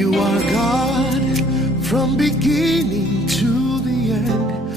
You are God from beginning to the end.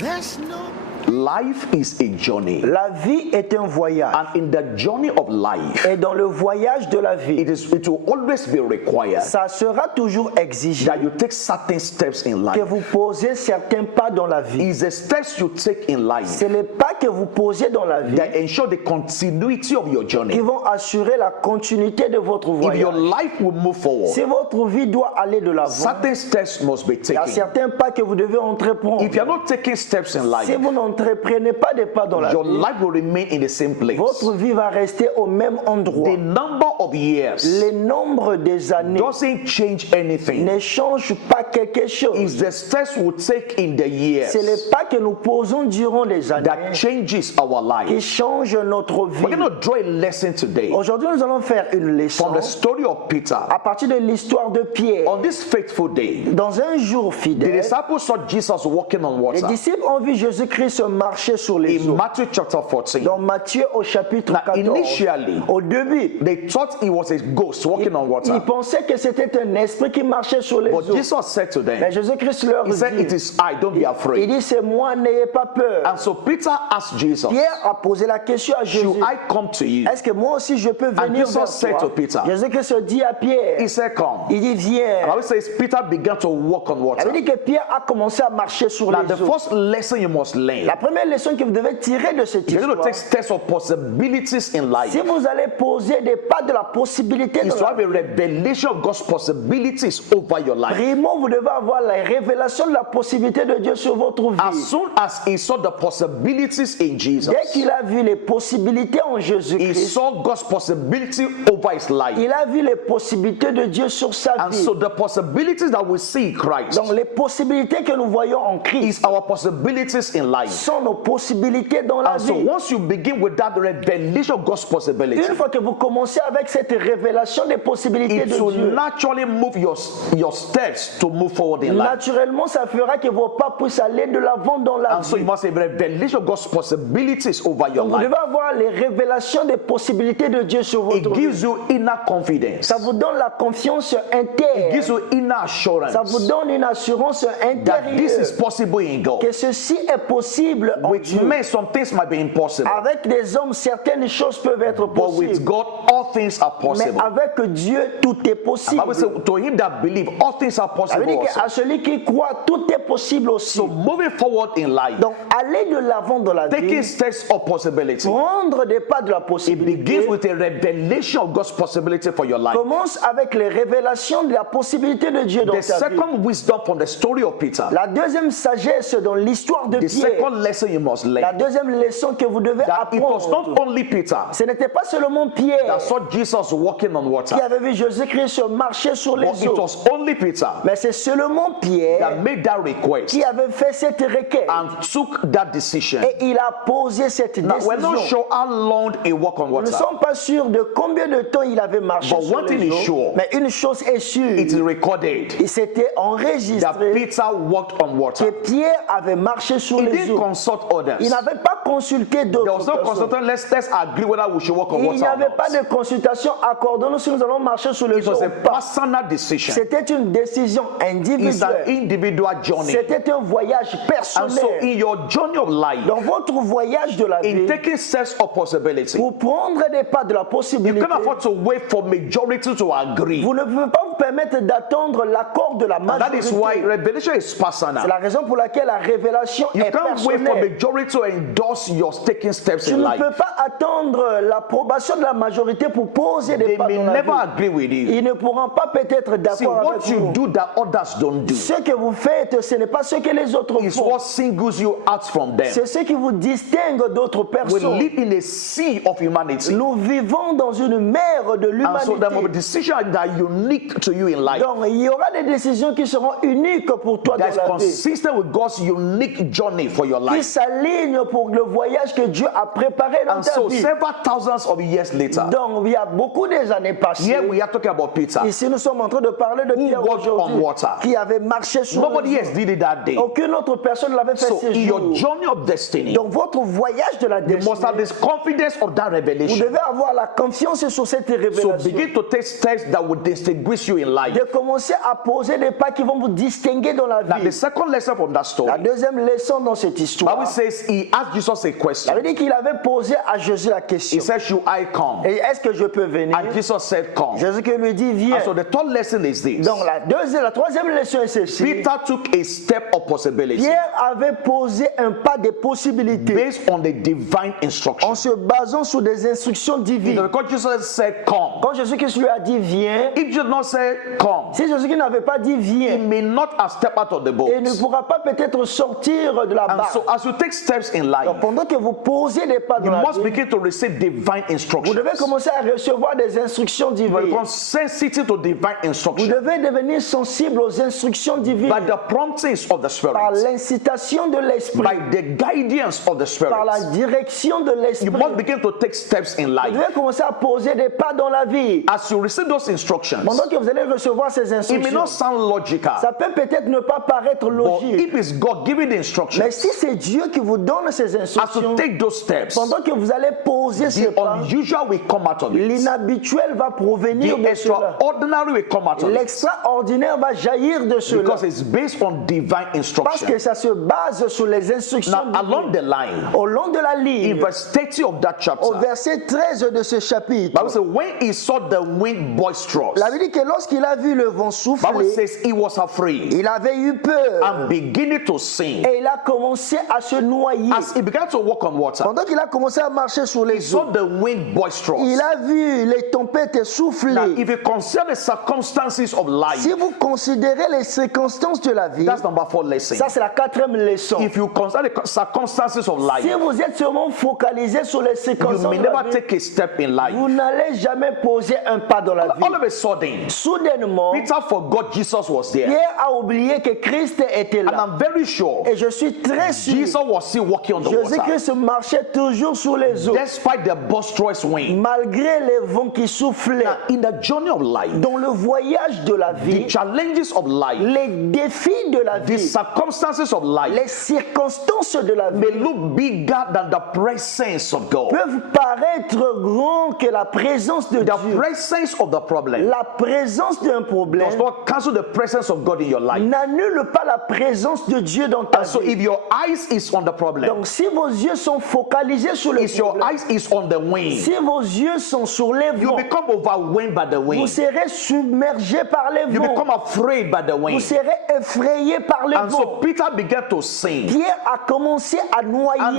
There's no. Life is a journey. La vie est un voyage. And in the journey of life, Et dans le voyage de la vie, it will always be required ça sera toujours exigé that you take certain steps in que life. vous posez certains pas dans la vie. It's the steps you take in life C'est les pas que vous posez dans la vie that ensure the continuity of your qui journey. vont assurer la continuité de votre If your voyage. life will move forward, Si votre vie doit aller de l'avant, certain steps must be il y a taken. certains pas que vous devez entreprendre. If you are not taking steps in Si life, vous n'entreprenez pas des pas dans la your vie, life will remain in the same place. votre vie va rester au même endroit. The number of years Le nombre des années doesn't change anything. ne change pas quelque chose. It's the steps we take in the years C'est les pas que nous posons durant les années that changes our qui life. changent notre vie. We're going to draw a lesson today Aujourd'hui, nous allons faire une leçon from the story of Peter. à partir de l'histoire de Pierre. On this faithful day, Dans un jour the fidèle, disciples saw Jesus walking on les water. disciples ont vu Jésus-Christ marcher sur les In eaux. Matthew chapter 14, Dans Matthieu au chapitre now 14, initially, au début, they thought he was a ghost walking on ils water. pensaient que c'était un esprit qui marchait sur les But eaux. Jesus said to Mais them, Jésus-Christ leur he said, it dit, is I, don't be il afraid. dit, c'est moi, n'ayez pas peur. And so Peter asked Jesus, Pierre a posé la question à Jésus. should I come to you? Est-ce que moi aussi je peux venir Jesus vers said toi? to Peter, Jésus-Christ dit à Pierre, He said, come. il dit viens. The Bible says Peter began to walk on Ça water. veut dire que Pierre a commencé à marcher sur Now, les the eaux. first lesson you must learn, La première leçon que vous devez tirer de cette you're going to histoire, take steps of possibilities in life. si vous allez poser des pas de la possibilité Is de to la have a revelation of God's possibilities over your life. primo, vous devez avoir la révélation de la possibilité de Dieu sur votre As vie. soon as he saw the possibilities in Jesus, Dès qu'il a vu les possibilités en he Jésus-Christ, saw God's possibility over his life. il a vu les possibilités de Dieu sur sa And vie. so the possibilities that we see in Christ Donc les possibilités que nous voyons en Christ is our possibilities in life. sont nos possibilités dans la And so vie. once you begin with that revelation of God's possibility, Une fois que vous commencez avec cette révélation des possibilités it de will Dieu, naturally move your steps to move forward in life. naturellement, ça fera que vos pas puissent aller de l'avant dans la And so you vie. must have a revelation of God's possibilities over your Donc vous life. devez avoir les révélations des possibilités de Dieu sur It votre vie. gives you inner confidence. Ça vous donne la confiance It interne. gives you inner assurance Ça vous donne une assurance that this is intérieure possible in God. que ceci est possible en With Dieu. men, some things might be impossible, Avec des hommes, certaines choses peuvent être but with possibles. God, all things are Mais possible. avec Dieu, tout est The possible. Bible says, to him that believe, all things are Ça veut possible dire also. qu'à celui qui croit, tout est possible aussi. So moving forward in life, Donc, aller de l'avant dans la taking vie, steps of possibility, prendre des pas de la it possibilité, begins with a revelation of God's possibility for your life. commence avec les révélations de la possibilité de Dieu dans The ta vie. second wisdom from the story of Peter, La deuxième sagesse dans l'histoire de the Pierre, second lesson you must la learn, deuxième leçon que vous devez that it was apprendre, not only Peter ce n'était pas seulement Pierre that saw Jesus walking on water, qui avait vu Jésus-Christ marcher sur les but it eaux, was only Peter mais c'est seulement Pierre that made that request qui avait fait cette requête and took that decision. et il a posé cette Now, we're not décision. sure how long he walked on Nous ne water, sommes pas sûrs de combien de temps il avait marché But sur one thing les is eaux, sure. mais une chose est sûre, it is recorded il s'était that enregistré Peter walked on que water. Pierre avait marché sur He les didn't eaux. consult others. Il n'avait pas consulté There d'autres was no personnes. consultant. Let's agree whether we should walk on Il water n'y or avait pas not. de consultation accordant-nous si nous allons marcher sur les It eaux was a ou pas. personal decision. C'était une décision It's an individuelle. individual journey. C'était un voyage And so personnel. in your journey of life, Dans votre voyage de la in vie, taking steps of possibility, pour prendre des pas de la you possibilité, can't afford to wait for majority to agree. vous ne pouvez pas vous permettre d'attendre l'accord de la And that is why majorité. revelation is C'est personal. la raison pour laquelle la révélation You est can't wait for personnelle. majority to endorse your taking steps Tu in ne life. peux pas attendre l'approbation de la majorité pour poser des They pas may dans la never vie. agree with you. Ils ne pourront pas peut-être See, d'accord what avec you vous. do that others don't do Ce que vous faites, ce n'est pas ce que les autres is font. what singles you out from them. C'est ce qui vous distingue d'autres We personnes. live in a sea of humanity. Nous vivons dans une mer de And so there will be l'humanité. decisions that are unique to you in life. Donc il y aura des décisions qui seront uniques pour toi That is dans la vie, consistent with God's unique journey for your qui life. s'alignent pour le voyage que Dieu a préparé dans And ta so vie. several thousands of years later, Donc il y a beaucoup des années passées. here we are talking about Peter. Ici nous sommes en train de parler de Pierre walked on aujourd'hui, water. qui avait marché sur Nobody les else eaux. did it that day. Aucune autre personne ne l'avait fait So ces in your jours. journey of destiny, Donc votre voyage de la you must have destinée, this confidence of that vous revelation. devez avoir la confiance sur cette So révélation. begin to take steps that will distinguish you in in life. de commencer à poser des pas qui vont vous distinguer dans la Now, the vie. second lesson from that story, La deuxième leçon dans cette histoire, Bible says he asked Jesus a ça question. veut dire qu'il avait posé à Jésus la question. He said, "Should I come?" Et est-ce que je peux venir? And Jesus said, "Come." Jésus qui lui dit, viens. And so the third lesson is this: Donc la troisième leçon est celle-ci. Peter took a step of possibility Pierre avait posé un pas de possibilité based on the divine instruction. en se basant sur des instructions divines. Because Jesus said, "Come." Quand Jésus-Christ lui a dit viens, If Jesus not said, "Come," si Jésus-Christ n'avait pas dit he viens, may not have stepped out of the boat. il ne pourra pas peut-être sortir de la And barque. so, as you take steps in life, Donc, pendant que vous posez des pas you dans la must vie, begin to receive divine vous instructions. devez commencer à recevoir des instructions You divines. become sensitive to divine Vous instruction devez devenir sensible aux instructions divines by the promptings of the Spirit, par l'incitation de l'esprit, by the guidance of the Spirit. par la direction de You l'esprit. must begin to take steps in Vous life. devez commencer à poser des pas dans la vie. As you receive those instructions, Pendant que vous allez recevoir ces it may instructions, not sound logical, ça peut peut-être ne pas paraître but logique. if it's God giving the Mais instructions, si c'est Dieu qui vous donne ces as instructions, you take those steps, pendant que vous allez poser ces the pas, unusual will come out of it. l'inhabituel va provenir The de cela. extraordinary will come out of it. L'extraordinaire va jaillir de cela. Because it's based on divine Parce instruction. que ça se base sur les instructions Now, divines. along the line, Au long de la in ligne, verse 30 of that au chapter, verset 13 de ce chapitre, Bible says, when he saw the wind boisterous, la Bible dit que lorsqu'il a vu le vent Bible souffler, says he was afraid il avait eu peur and beginning to sink. et il a commencé à se noyer. As he began to walk on water, Pendant qu'il a commencé à marcher sur les saw eaux, the wind boisterous. il a vu les tempêtes Now, souffler. if you consider the circumstances of life, Si vous considérez les circonstances de la vie, that's number 4 lesson. ça c'est la quatrième leçon. If you consider the circumstances of life, Si vous êtes seulement focalisé sur les you circonstances may de la never vie, take a step in life. vous n'allez jamais poser un pas dans la vie. All of a sudden, Soudainement, Peter forgot Jesus was there. Pierre a oublié que Christ était And là. I'm very sure Et je suis très sûr, Jesus was still walking on the water. Jésus-Christ marchait toujours sur les eaux, Despite the boisterous wind. malgré les vents qui soufflaient. In the journey of life, Dans le voyage de la the vie, challenges of life, les défis de la the vie, circumstances of life les circonstances de la may vie look bigger than the presence of God. peuvent paraître grands que la présence de The Dieu. presence of the problem La présence d'un problème does not cancel the presence of God in your life. n'annule pas la présence de Dieu dans ta And so vie. if your eyes is on the problem, Donc si vos yeux sont focalisés sur le if your problème, eyes is on the wind, si vos yeux sont sur les you vents, become overwhelmed by the vous wind. serez submergé par les You vents. become afraid by the Vous wind. serez effrayé par les And so vents. Peter began to sing. Pierre a commencé à And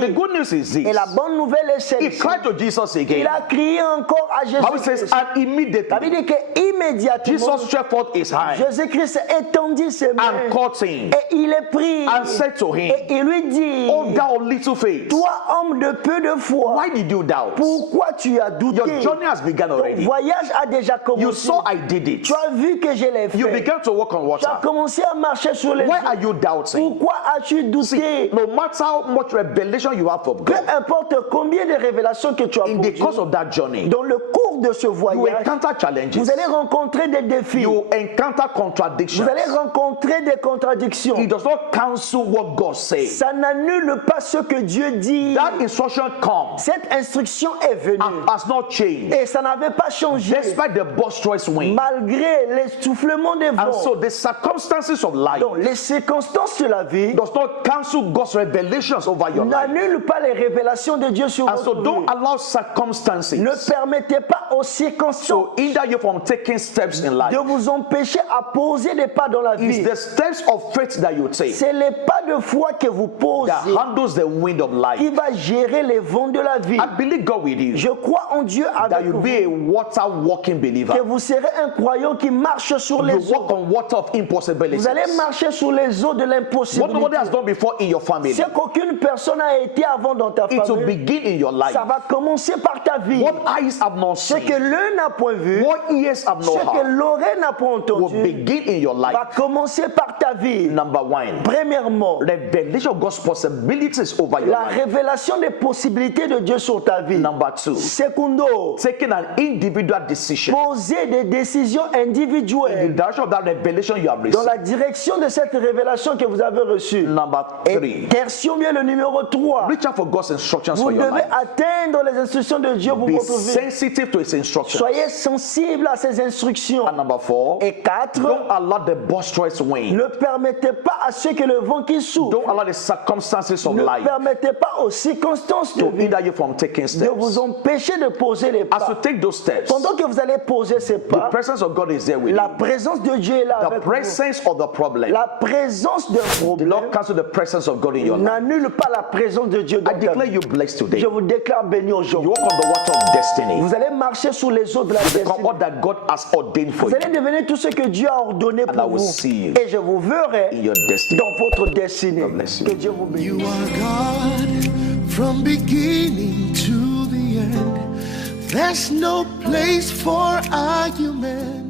the noyer. good news is this. Et la bonne nouvelle est He celle-ci. cried to Jesus Il again. a crié encore à Bible says, Jésus-Christ. and La immediately Bible dit qu'immédiatement, Jesus stretched forth his hand Jésus-Christ étendit ses mains and caught him et il est pris and said to him, et il lui dit, "Oh thou little faith, toi homme de peu de foi, why did you doubt? pourquoi tu as douté? Your journey has begun Ton already. voyage a déjà You commencé. saw I did it. Tu as vu que je l'ai You fait. began to walk on Tu as water. commencé à marcher sur les Why eaux. are you doubting? Pourquoi as-tu douté? No matter how much revelation you have of Peu God, importe combien de révélations que tu as in pour the Dieu, course of that journey, dans le cours de ce you voyage, encounter challenges. vous allez rencontrer des défis. You encounter Vous contradictions. allez rencontrer des contradictions. It does not cancel what God says. Ça n'annule pas ce que Dieu dit. That instruction comes Cette instruction est venue and has not changed, et ça n'avait pas changé despite the boisterous wind. malgré l'essoufflement des And vents. so the circumstances of life Donc les circonstances de la vie does not cancel God's revelations over your life. n'annulent pas les révélations de Dieu sur And so votre don't vie. allow circumstances Ne permettez pas aux circonstances to hinder you from taking steps in life. de vous empêcher à poser des pas dans la It's vie. the steps of faith that you take C'est les pas de foi que vous posez that handles the wind of life. qui va gérer les vents de la vie. I believe God with you Je crois en Dieu that avec you'll vous, be a water walking believer. que vous serez un croyant qui marche sur You les eaux. walk on water of impossibilities. Vous allez marcher sur les eaux de What l'impossibilité. nobody has done before in your family, Ce qu'aucune personne n'a été avant dans ta it will famille, begin in your life. ça va commencer par ta vie. What eyes have not Ce que seen, l'œil n'a point vu, what ears have ce not que heard, l'oreille n'a point will entendu, begin in your life. va commencer par ta vie. Number one, Premièrement, revelation of God's possibilities over your la life. révélation des possibilités de Dieu sur ta vie. Number two, Secundo, taking an individual decision poser des décisions in the individuelles direction of that revelation you have dans received. la direction de cette révélation que vous avez reçue. Number Et three, tertium bien le numéro 3. reach out for God's instructions Vous for your devez life. atteindre les instructions de Dieu pour Be votre vie. sensitive to His his instructions. Soyez sensibles à ses instructions. And number 4, Et 4, don't allow the boisterous wind. ne permettez pas à ceux que le vent qui souffle, Don't allow the circumstances of ne life permettez pas aux circonstances de to vie hinder you from taking de steps. vous empêcher de poser les As you pas. take those steps, Pendant que vous allez poser ces the pas, presence of God is there with la you. présence de Dieu est là The avec vous. presence of the problem. La présence d'un The problème Lord cancel the presence of God in your life. n'annule pas la présence de Dieu dans I ta declare vie. you blessed today. Je vous déclare béni You aujourd'hui. walk on the water of destiny. Vous allez marcher sur les eaux de la Become destinée. all that God has ordained for Vous you allez devenir tout ce que Dieu a ordonné I pour will vous. see you Et je vous verrai in your destiny. dans votre destinée. God bless you. Que Dieu vous bénisse. You are God from beginning to the end. There's no place for argument.